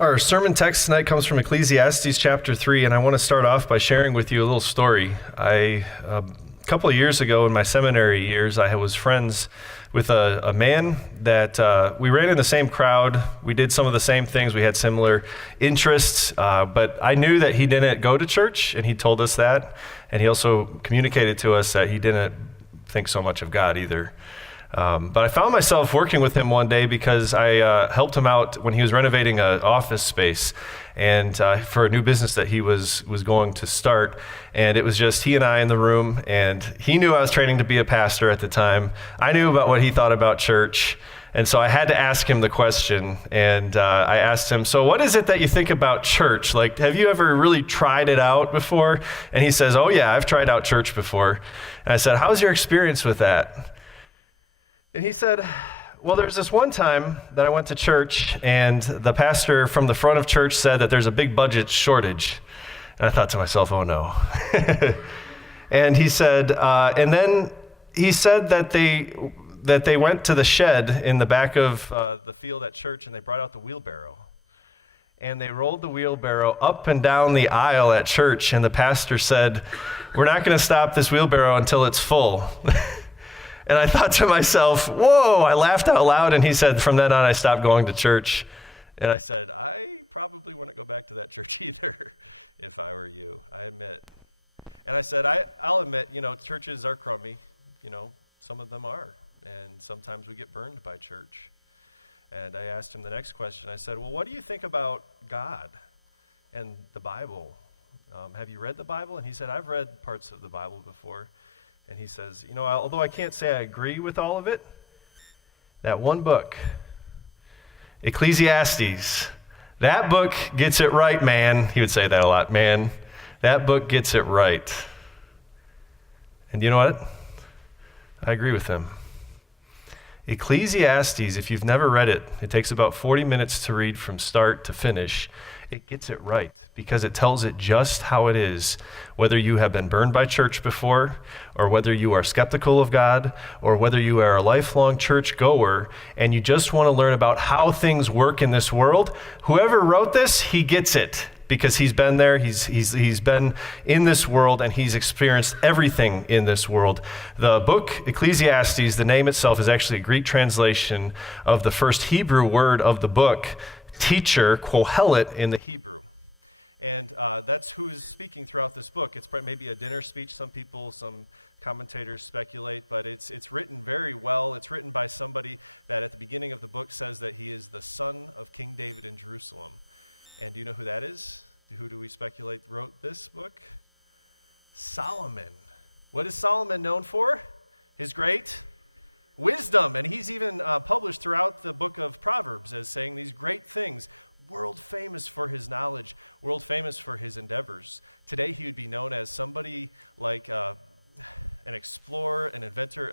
Our sermon text tonight comes from Ecclesiastes chapter 3, and I want to start off by sharing with you a little story. A couple of years ago in my seminary years, I was friends with a man that we ran in the same crowd. We did some of the same things. We had similar interests, but I knew that he didn't go to church, and he told us that. And he also communicated to us that he didn't think so much of God either. But I found myself working with him one day because I helped him out when he was renovating an office space and for a new business that he was going to start. And it was just he and I in the room, and he knew I was training to be a pastor at the time. I knew about what he thought about church, and so I had to ask him the question. And I asked him, so what is it that you think about church? Like, have you ever really tried it out before? And he says, oh yeah, I've tried out church before. And I said, how's your experience with that? And he said, well, there's this one time that I went to church, and the pastor from the front of church said that there's a big budget shortage. And I thought to myself, oh no. And he said, and then he said that they went to the shed in the back of the field at church, and they brought out the wheelbarrow. And they rolled the wheelbarrow up and down the aisle at church, and the pastor said, we're not going to stop this wheelbarrow until it's full. And I thought to myself, whoa, I laughed out loud. And he said, from then on, I stopped going to church. And I said, I probably wouldn't go back to that church either if I were you, I admit. And I said, I'll admit, churches are crummy. Some of them are. And sometimes we get burned by church. And I asked him the next question. I said, well, what do you think about God and the Bible? Have you read the Bible? And he said, I've read parts of the Bible before. And he says, although I can't say I agree with all of it, that one book, Ecclesiastes, that book gets it right, man. He would say that a lot, man. That book gets it right. And you know what? I agree with him. Ecclesiastes, if you've never read it, it takes about 40 minutes to read from start to finish. It gets it right because it tells it just how it is, whether you have been burned by church before, or whether you are skeptical of God, or whether you are a lifelong church goer and you just want to learn about how things work in this world. Whoever wrote this, he gets it because he's been there, he's been in this world, and he's experienced everything in this world. The book Ecclesiastes, the name itself is actually a Greek translation of the first Hebrew word of the book, teacher, Kohelet in the Hebrew. And that's who is speaking throughout this book. It's maybe a dinner speech, some commentators speculate, but it's written very well. It's written by somebody that at the beginning of the book says that he is the son of King David in Jerusalem. And do you know who that is? Who do we speculate wrote this book? Solomon. What is Solomon known for? His great wisdom, and he's even published throughout the book of Proverbs as saying these great things. World famous for his knowledge, world famous for his endeavors. Today he would be known as somebody like an explorer, an inventor,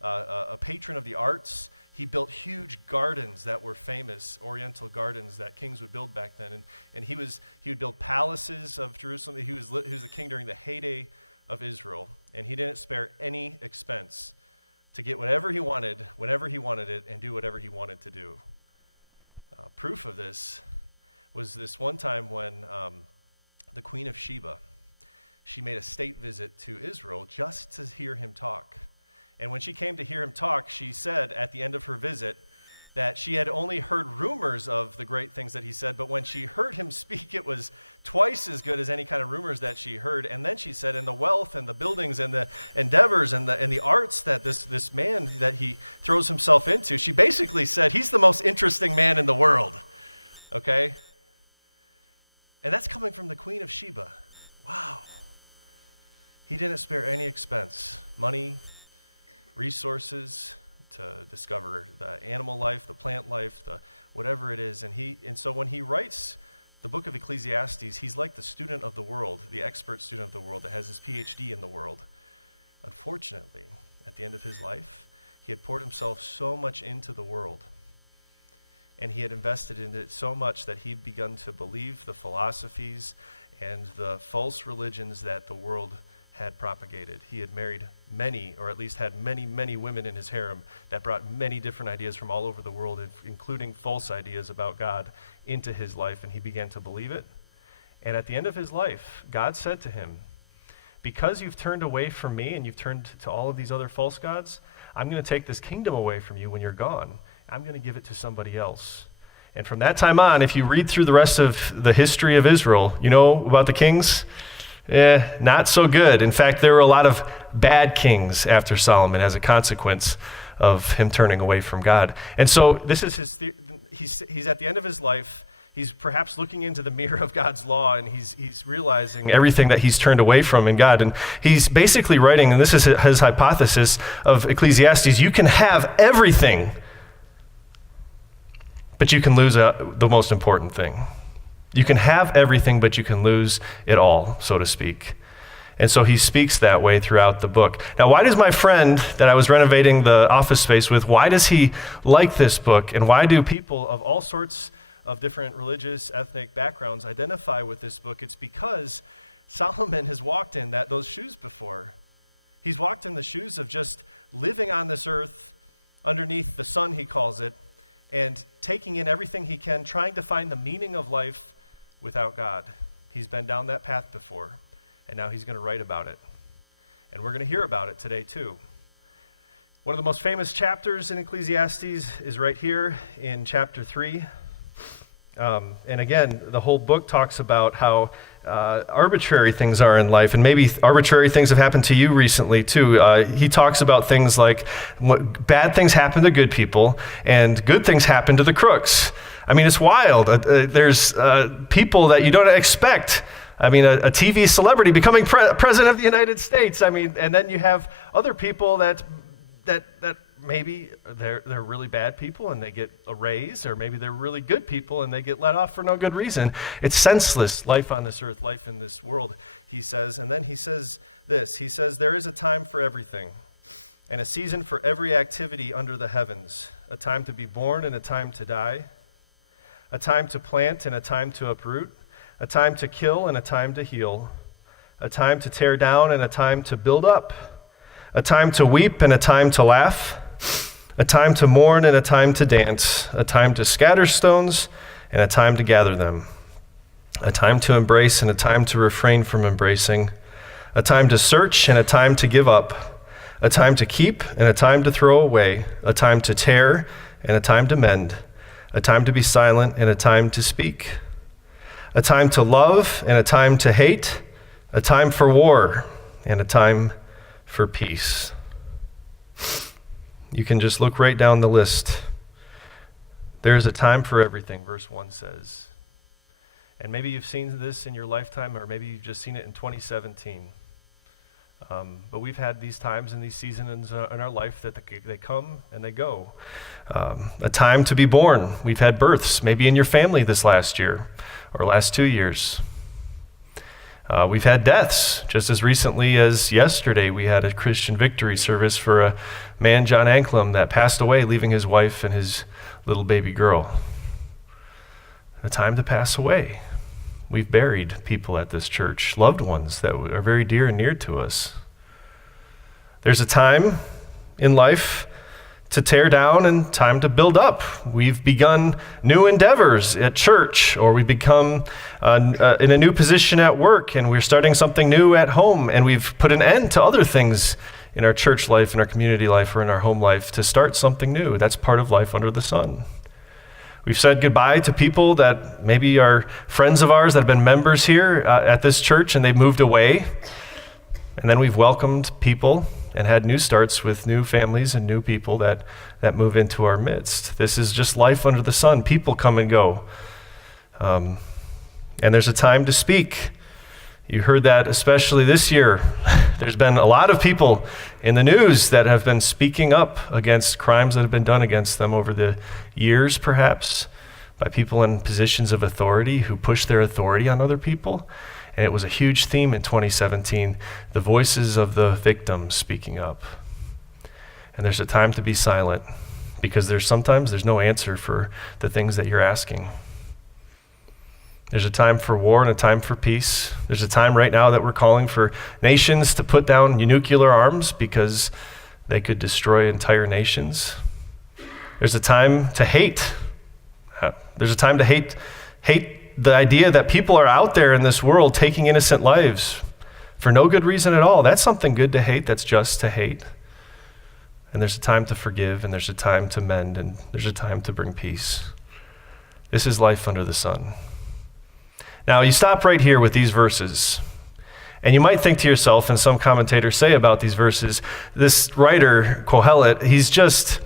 a patron of the arts. He built huge gardens that were famous, oriental gardens that kings would build back then. And he would build palaces of Jerusalem. He was the king during the heyday of Israel, and he didn't spare any expense to get whatever he wanted, whenever he wanted it, and do whatever he wanted to do. Proof of this was this one time when the Queen of Sheba, she made a state visit to Israel just to hear him talk. And when she came to hear him talk, she said at the end of her visit that she had only heard rumors of the great things that he said, but when she heard him speak, it was twice as good as any kind of rumors that she heard. And then she said, and the wealth and the buildings and the endeavors and the arts that this man that he throws himself into, she basically said, he's the most interesting man in the world, okay? And that's coming from the Queen of Sheba. Wow. He didn't spare any expense, money, resources, to discover the animal life, the plant life, the whatever it is. And so when he writes the book of Ecclesiastes, he's like the student of the world, the expert student of the world that has his PhD in the world. Unfortunately, at the end of his life, he had poured himself so much into the world, and he had invested in it so much that he'd begun to believe the philosophies and the false religions that the world had propagated. He had married many, or at least had many, many women in his harem that brought many different ideas from all over the world, including false ideas about God, into his life, and he began to believe it. And at the end of his life, God said to him, because you've turned away from me and you've turned to all of these other false gods, I'm going to take this kingdom away from you when you're gone. I'm going to give it to somebody else. And from that time on, if you read through the rest of the history of Israel, you know about the kings? Not so good. In fact, there were a lot of bad kings after Solomon as a consequence of him turning away from God. And so this is he's at the end of his life. He's perhaps looking into the mirror of God's law, and he's realizing everything that he's turned away from in God. And he's basically writing, and this is his hypothesis of Ecclesiastes, you can have everything, but you can lose the most important thing. You can have everything, but you can lose it all, so to speak. And so he speaks that way throughout the book. Now, why does my friend that I was renovating the office space with, why does he like this book? And why do people of all sorts of different religious, ethnic backgrounds identify with this book? It's because Solomon has walked in those shoes before. He's walked in the shoes of just living on this earth, underneath the sun, he calls it, and taking in everything he can, trying to find the meaning of life without God. He's been down that path before, and now he's going to write about it. And we're going to hear about it today too. One of the most famous chapters in Ecclesiastes is right here in chapter 3. And again, the whole book talks about how arbitrary things are in life, and maybe arbitrary things have happened to you recently too. He talks about things like bad things happen to good people, and good things happen to the crooks. I mean, it's wild. There's people that you don't expect. I mean, a TV celebrity becoming president of the United States. I mean, and then you have other people that maybe they're really bad people and they get a raise, or maybe they're really good people and they get let off for no good reason. It's senseless, life on this earth, life in this world, he says. And then he says this. He says, there is a time for everything, and a season for every activity under the heavens, a time to be born and a time to die, a time to plant and a time to uproot, a time to kill and a time to heal, a time to tear down and a time to build up, a time to weep and a time to laugh, a time to mourn and a time to dance, a time to scatter stones and a time to gather them, a time to embrace and a time to refrain from embracing, a time to search and a time to give up, a time to keep and a time to throw away, a time to tear and a time to mend, a time to be silent and a time to speak, a time to love and a time to hate, a time for war and a time for peace. You can just look right down the list. There's a time for everything, verse 1 says. And maybe you've seen this in your lifetime, or maybe you've just seen it in 2017. But we've had these times and these seasons in our life that they come and they go. A time to be born. We've had births, maybe in your family this last year or last 2 years. We've had deaths. Just as recently as yesterday, we had a Christian victory service for a man, John Anklam, that passed away, leaving his wife and his little baby girl. A time to pass away. We've buried people at this church, loved ones that are very dear and near to us. There's a time in life to tear down and time to build up. We've begun new endeavors at church, or we've become in a new position at work, and we're starting something new at home, and we've put an end to other things in our church life, in our community life, or in our home life to start something new. That's part of life under the sun. We've said goodbye to people that maybe are friends of ours that have been members here at this church, and they've moved away. And then we've welcomed people and had new starts with new families and new people that move into our midst. This is just life under the sun. People come and go. And there's a time to speak. You heard that especially this year. There's been a lot of people in the news that have been speaking up against crimes that have been done against them over the years, perhaps, by people in positions of authority who push their authority on other people. And it was a huge theme in 2017, the voices of the victims speaking up. And there's a time to be silent, because sometimes there's no answer for the things that you're asking. There's a time for war and a time for peace. There's a time right now that we're calling for nations to put down nuclear arms because they could destroy entire nations. There's a time to hate. There's a time to hate the idea that people are out there in this world taking innocent lives for no good reason at all. That's something good to hate, that's just to hate. And there's a time to forgive, and there's a time to mend, and there's a time to bring peace. This is life under the sun. Now, you stop right here with these verses, and you might think to yourself, and some commentators say about these verses, this writer, Kohelet, he's just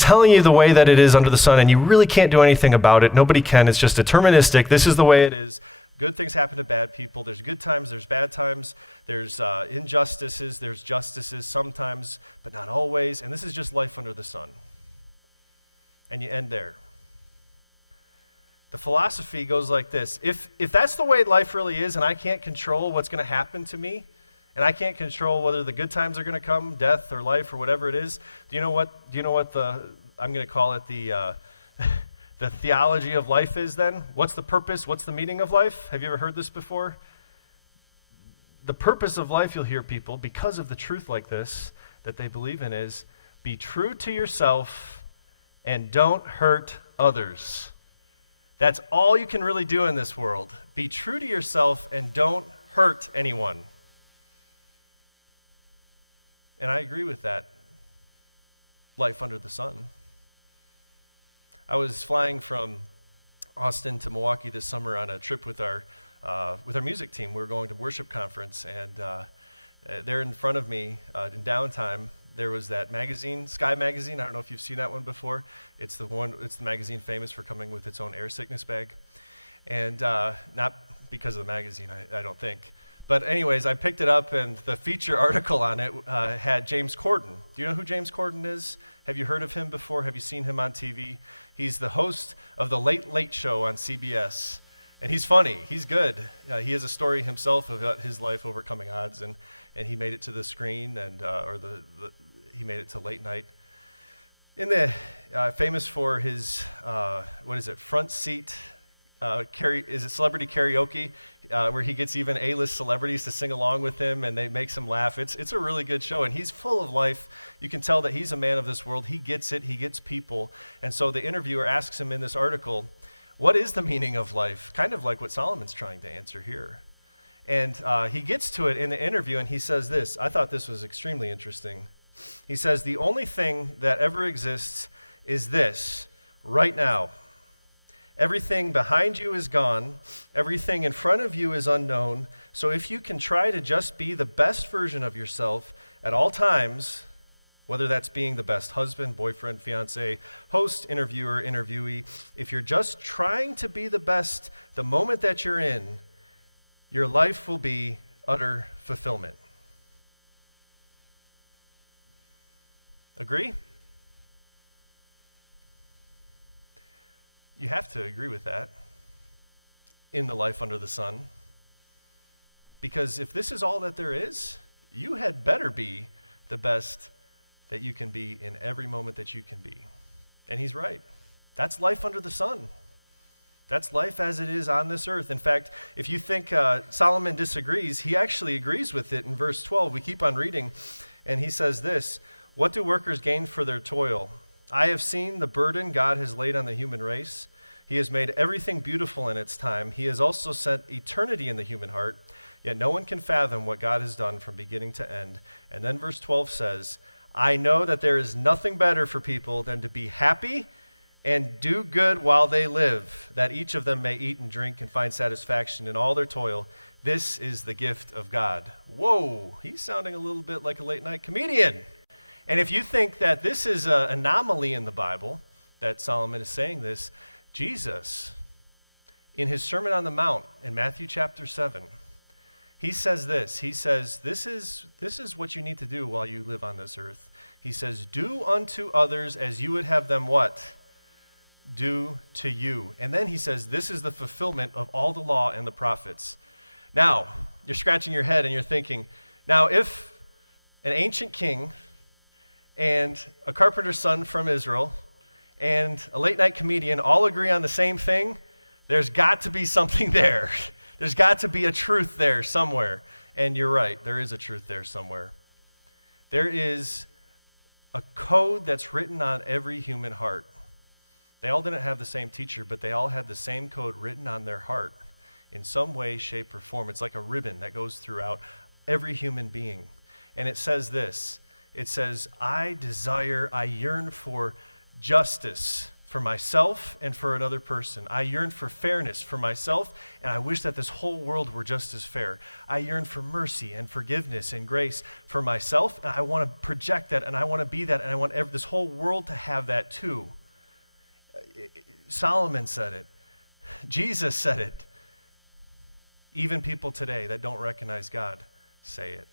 telling you the way that it is under the sun, and you really can't do anything about it. Nobody can. It's just deterministic. This is the way it is. Good things happen to bad people. There's good times, there's bad times. There's injustices, there's justices sometimes, but not always. And this is just life under the sun. And you end there. The philosophy goes like this. If that's the way life really is, and I can't control what's going to happen to me, and I can't control whether the good times are going to come, death or life or whatever it is, do you know what I'm going to call it the theology of life is then? What's the purpose? What's the meaning of life? Have you ever heard this before? The purpose of life, you'll hear people, because of the truth like this that they believe in, is be true to yourself and don't hurt others. That's all you can really do in this world. Be true to yourself and don't hurt anyone. And I agree with that. Life under the sun. I was flying from Austin to Milwaukee this summer on a trip with our music team. We were going to worship conference, and there in front of me in downtime, there was that magazine, Sky magazine. I don't know if you've seen that one before. It's the magazine famous for coming with its own air sickness bag, and not because of the magazine, I don't think. But anyways, I picked it up, and the feature article on it had James Corden. Do you know who James Corden is? Have you heard of him before? Have you seen him on TV? He's the host of the Late Late Show on CBS. And he's funny. He's good. He has a story himself about his life overcoming odds, and he made it to the screen, and he made it to late night. Famous for his, front seat celebrity karaoke, where he gets even A-list celebrities to sing along with him, and they makes him laugh. It's a really good show, and he's full of life. You can tell that he's a man of this world. He gets it. He gets people. And so the interviewer asks him in this article, what is the meaning of life? Kind of like what Solomon's trying to answer here. And he gets to it in the interview, and he says this. I thought this was extremely interesting. He says, the only thing that ever exists is this, right now. Everything behind you is gone. Everything in front of you is unknown. So if you can try to just be the best version of yourself at all times, whether that's being the best husband, boyfriend, fiance, host, interviewer, interviewee, if you're just trying to be the best the moment that you're in, your life will be utter fulfillment. Agree? You have to agree with that in the life under the sun. Because if this is all that there is, you had better be the best that you can be in every moment that you can be. And he's right. That's life under the sun. That's life as it is on this earth. In fact, if you think Solomon disagrees, he actually agrees with it in verse 12. We keep on reading, and he says this, what do workers gain for their toil? I have seen the burden God has laid on the human race. He has made everything beautiful in its time. He has also set eternity in the human heart, yet no one can fathom what God has done from beginning to end. And then verse 12 says, I know that there is nothing better for people than to be happy and do good while they live, that each of them may eat and drink and find satisfaction in all their toil. This is the gift of God. Whoa, he's sounding a little bit like a late night comedian. And if you think that this is an anomaly in the Bible, that Solomon is saying this, Jesus, in his Sermon on the Mount in Matthew chapter 7, he says this. He says, this is what you need to do while you live on this earth. He says, do unto others as you would have them what? Do to you. And then he says, this is the fulfillment of all the law and the prophets. Now, you're scratching your head and you're thinking, now if an ancient king and a carpenter's son from Israel and a late night comedian all agree on the same thing, There's got to be something there. There's got to be a truth there somewhere. And you're right, there is a truth there somewhere. There is a code that's written on every human heart. They all didn't have the same teacher, but they all had the same code written on their heart in some way, shape, or form. It's like a ribbon that goes throughout every human being. And it says this. It says, I yearn for justice for myself and for another person. I yearn for fairness for myself, and I wish that this whole world were just as fair. I yearn for mercy and forgiveness and grace for myself, and I want to project that, and I want to be that, and I want this whole world to have that too. Solomon said it. Jesus said it. Even people today that don't recognize God say it.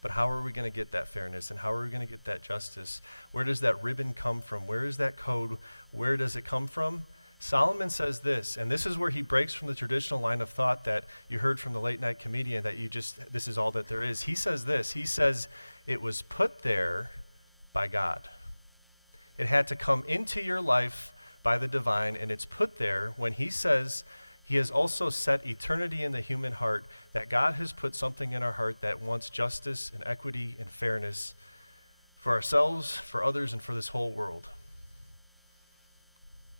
But how are we going to get that fairness, and how are we going to get that justice? Where does that ribbon come from? Where is that code? Where does it come from? Solomon says this, and this is where he breaks from the traditional line of thought that you heard from the late night comedian that this is all that there is. He says this. He says, it was put there by God. It had to come into your life by the divine, and it's put there when he says he has also set eternity in the human heart, that God has put something in our heart that wants justice and equity and fairness for ourselves, for others, and for this whole world.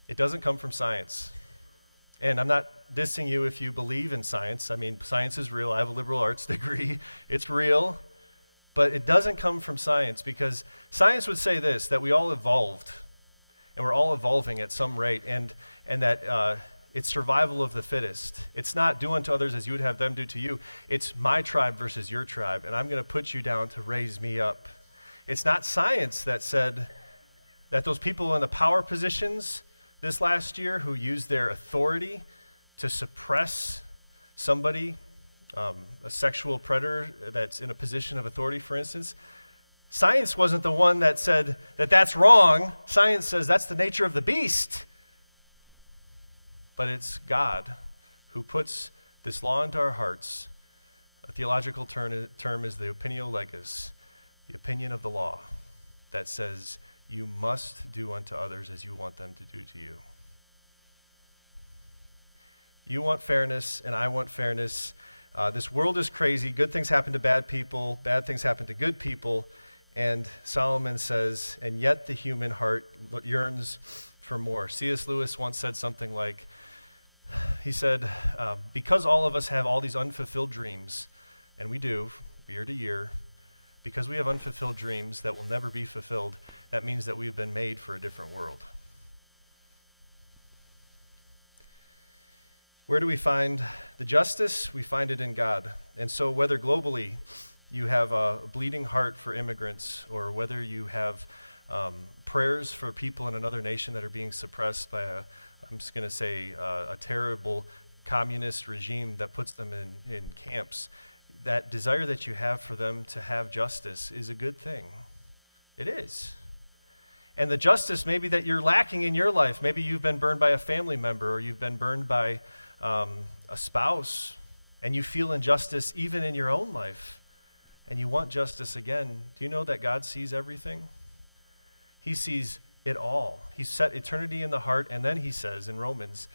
It doesn't come from science. And I'm not dissing you if you believe in science. I mean, science is real. I have a liberal arts degree. It's real. But it doesn't come from science, because science would say this, that we all evolved, and we're all evolving at some rate, and that it's survival of the fittest. It's not do unto others as you would have them do to you. It's my tribe versus your tribe, and I'm going to put you down to raise me up. It's not science that said that those people in the power positions this last year who used their authority to suppress somebody, a sexual predator that's in a position of authority, for instance. Science wasn't the one that said that that's wrong. Science says that's the nature of the beast. But it's God who puts this law into our hearts. A theological term is the opinio legis, the opinion of the law, that says you must do unto others as you want them to do to you. You want fairness, and I want fairness. This world is crazy. Good things happen to bad people. Bad things happen to good people. And Solomon says, and yet the human heart yearns for more. C.S. Lewis once said something like, he said, because all of us have all these unfulfilled dreams, and we do, year to year, because we have unfulfilled dreams that will never be fulfilled, that means that we've been made for a different world. Where do we find the justice? We find it in God. And so whether globally you have a bleeding heart for immigrants, or whether you have prayers for people in another nation that are being suppressed by a terrible communist regime that puts them in camps, that desire that you have for them to have justice is a good thing. It is. And the justice maybe that you're lacking in your life, maybe you've been burned by a family member, or you've been burned by a spouse, and you feel injustice even in your own life, and you want justice again. Do you know that God sees everything? He sees it all. He set eternity in the heart, and then he says in Romans,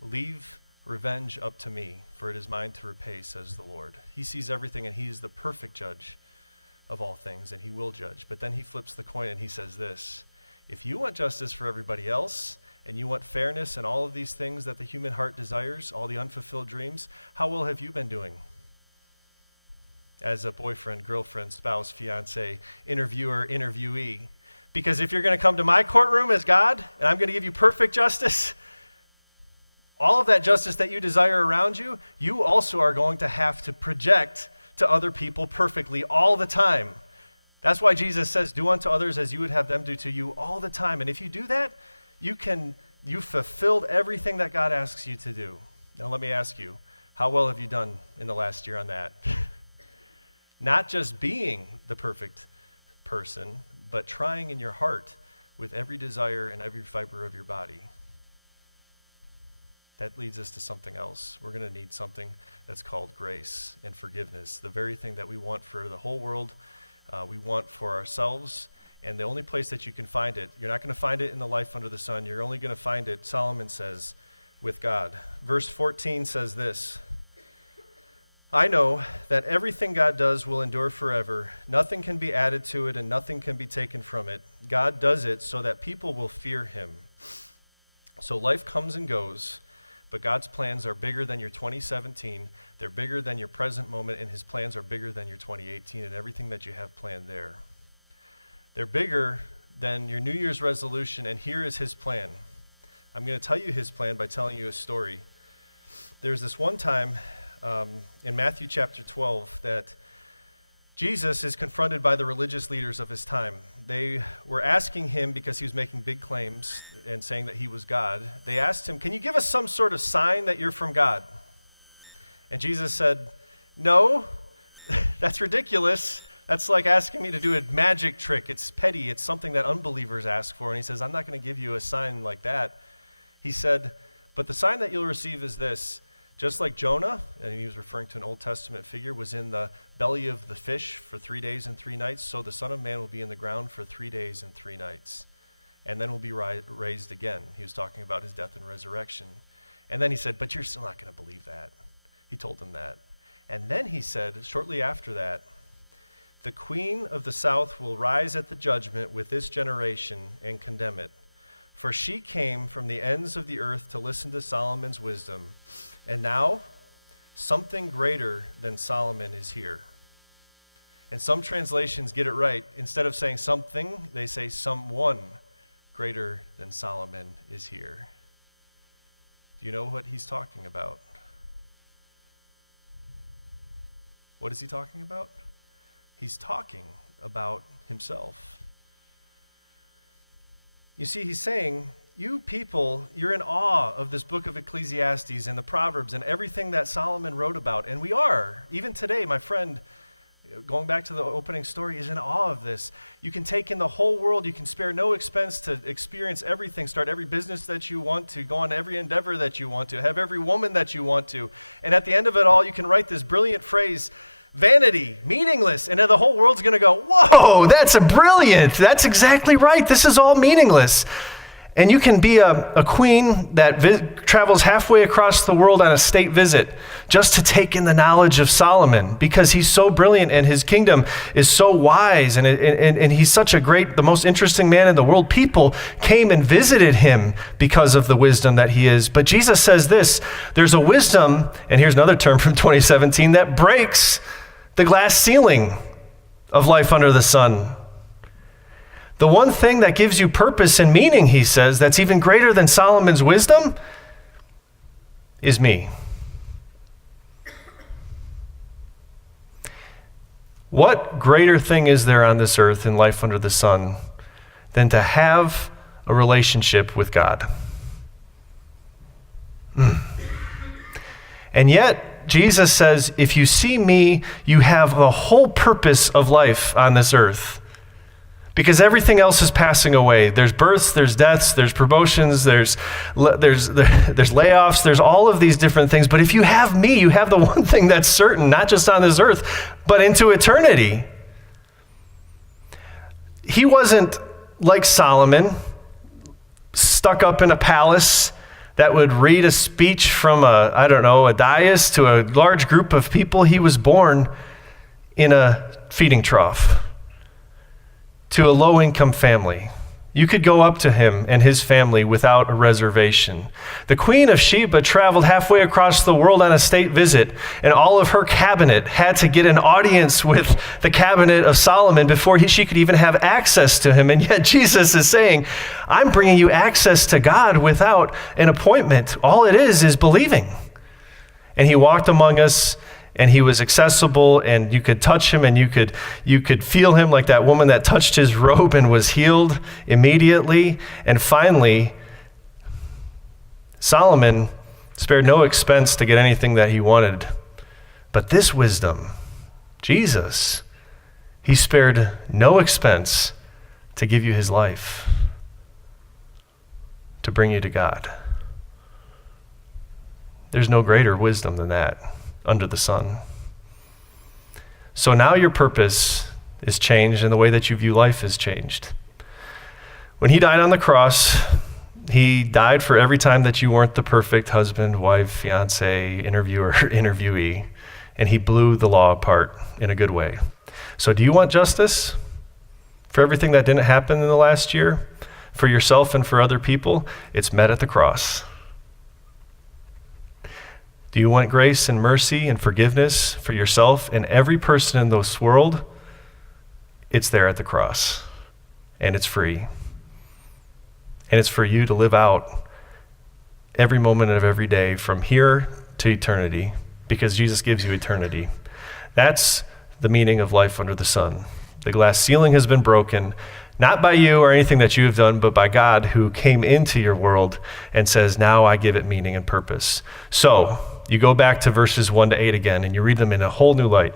leave revenge up to me, for it is mine to repay, says the Lord. He sees everything, and he is the perfect judge of all things, and he will judge. But then he flips the coin and he says this, if you want justice for everybody else, and you want fairness and all of these things that the human heart desires, all the unfulfilled dreams, how well have you been doing? As a boyfriend, girlfriend, spouse, fiance, interviewer, interviewee. Because if you're going to come to my courtroom as God, and I'm going to give you perfect justice, all of that justice that you desire around you, you also are going to have to project to other people perfectly all the time. That's why Jesus says, do unto others as you would have them do to you all the time. And if you do that, you've fulfilled everything that God asks you to do. Now let me ask you, how well have you done in the last year on that? Not just being the perfect person, but trying in your heart with every desire and every fiber of your body. That leads us to something else. We're going to need something that's called grace and forgiveness, the very thing that we want for the whole world, we want for ourselves, And the only place that you can find it, you're not going to find it in the life under the sun. You're only going to find it, Solomon says, with God. Verse 14 says this, I know that everything God does will endure forever. Nothing can be added to it and nothing can be taken from it. God does it so that people will fear him. So life comes and goes, but God's plans are bigger than your 2017. They're bigger than your present moment, and his plans are bigger than your 2018 and everything that you have planned there. They're bigger than your New Year's resolution, and here is his plan. I'm going to tell you his plan by telling you a story. There's this one time in Matthew chapter 12 that Jesus is confronted by the religious leaders of his time. They were asking him, because he was making big claims and saying that he was God, they asked him, can you give us some sort of sign that you're from God? And Jesus said, no, that's ridiculous. That's like asking me to do a magic trick. It's petty. It's something that unbelievers ask for. And he says, I'm not going to give you a sign like that. He said, but the sign that you'll receive is this. Just like Jonah, and he was referring to an Old Testament figure, was in the belly of the fish for 3 days and 3 nights, so the Son of Man will be in the ground for 3 days and 3 nights. And then will be raised again. He was talking about his death and resurrection. And then he said, but you're still not going to believe that. He told them that. And then he said, shortly after that, the queen of the south will rise at the judgment with this generation and condemn it. For she came from the ends of the earth to listen to Solomon's wisdom. And now, something greater than Solomon is here. And some translations get it right. Instead of saying something, they say someone greater than Solomon is here. Do you know what he's talking about? What is he talking about? He's talking about himself. You see, he's saying, you people, you're in awe of this book of Ecclesiastes and the Proverbs and everything that Solomon wrote about. And we are. Even today, my friend, going back to the opening story, is in awe of this. You can take in the whole world. You can spare no expense to experience everything, start every business that you want to, go on every endeavor that you want to, have every woman that you want to. And at the end of it all, you can write this brilliant phrase, vanity, meaningless, and then the whole world's going to go, whoa, that's brilliant. That's exactly right. This is all meaningless. And you can be a queen that travels halfway across the world on a state visit just to take in the knowledge of Solomon, because he's so brilliant and his kingdom is so wise, and he's such the most interesting man in the world. People came and visited him because of the wisdom that he is. But Jesus says this, there's a wisdom, and here's another term from 2017, that breaks the glass ceiling of life under the sun. The one thing that gives you purpose and meaning, he says, that's even greater than Solomon's wisdom is me. What greater thing is there on this earth in life under the sun than to have a relationship with God? And yet, Jesus says, if you see me, you have the whole purpose of life on this earth. Because everything else is passing away. There's births, there's deaths, there's promotions, there's layoffs, there's all of these different things. But if you have me, you have the one thing that's certain, not just on this earth, but into eternity. He wasn't like Solomon, stuck up in a palace that would read a speech from a dais to a large group of people. He was born in a feeding trough to a low-income family. You could go up to him and his family without a reservation. The Queen of Sheba traveled halfway across the world on a state visit, and all of her cabinet had to get an audience with the cabinet of Solomon before she could even have access to him. And yet Jesus is saying, I'm bringing you access to God without an appointment. All it is believing. And he walked among us, and he was accessible, and you could touch him, and you could feel him like that woman that touched his robe and was healed immediately. And finally, Solomon spared no expense to get anything that he wanted. But this wisdom, Jesus, he spared no expense to give you his life, to bring you to God. There's no greater wisdom than that under the sun. So now your purpose is changed and the way that you view life is changed. When he died on the cross, he died for every time that you weren't the perfect husband, wife, fiance, interviewer, interviewee, and he blew the law apart in a good way. So do you want justice for everything that didn't happen in the last year, for yourself and for other people? It's met at the cross. Do you want grace and mercy and forgiveness for yourself and every person in this world? It's there at the cross, and it's free. And it's for you to live out every moment of every day from here to eternity, because Jesus gives you eternity. That's the meaning of life under the sun. The glass ceiling has been broken, not by you or anything that you have done, but by God who came into your world and says, now I give it meaning and purpose. So you go back to verses 1-8 again, and you read them in a whole new light.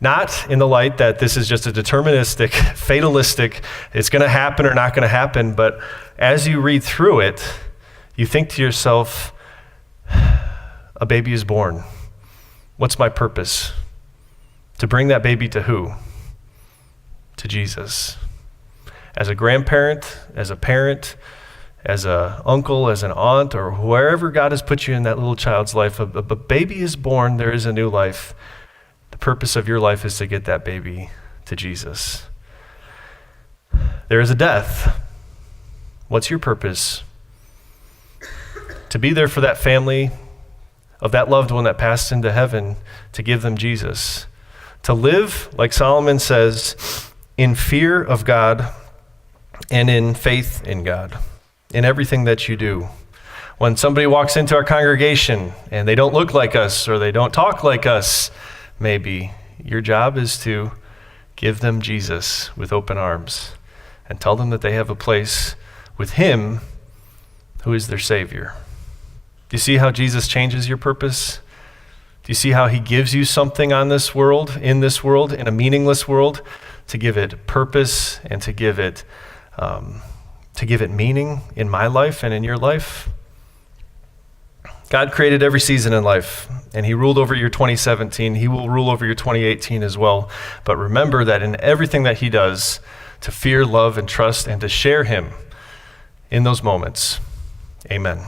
Not in the light that this is just a deterministic, fatalistic, it's going to happen or not going to happen, but as you read through it, you think to yourself, a baby is born. What's my purpose? To bring that baby to who? To Jesus. As a grandparent, as a parent, as an uncle, as an aunt, or wherever God has put you in that little child's life, a baby is born, there is a new life. The purpose of your life is to get that baby to Jesus. There is a death. What's your purpose? To be there for that family of that loved one that passed into heaven, to give them Jesus. To live, like Solomon says, in fear of God and in faith in God, in everything that you do. When somebody walks into our congregation and they don't look like us or they don't talk like us, maybe your job is to give them Jesus with open arms and tell them that they have a place with him who is their Savior. Do you see how Jesus changes your purpose? Do you see how he gives you something on this world, in a meaningless world, to give it purpose and to give it meaning in my life and in your life? God created every season in life, and he ruled over your 2017. He will rule over your 2018 as well. But remember that in everything that he does, to fear, love, and trust, and to share him in those moments. Amen.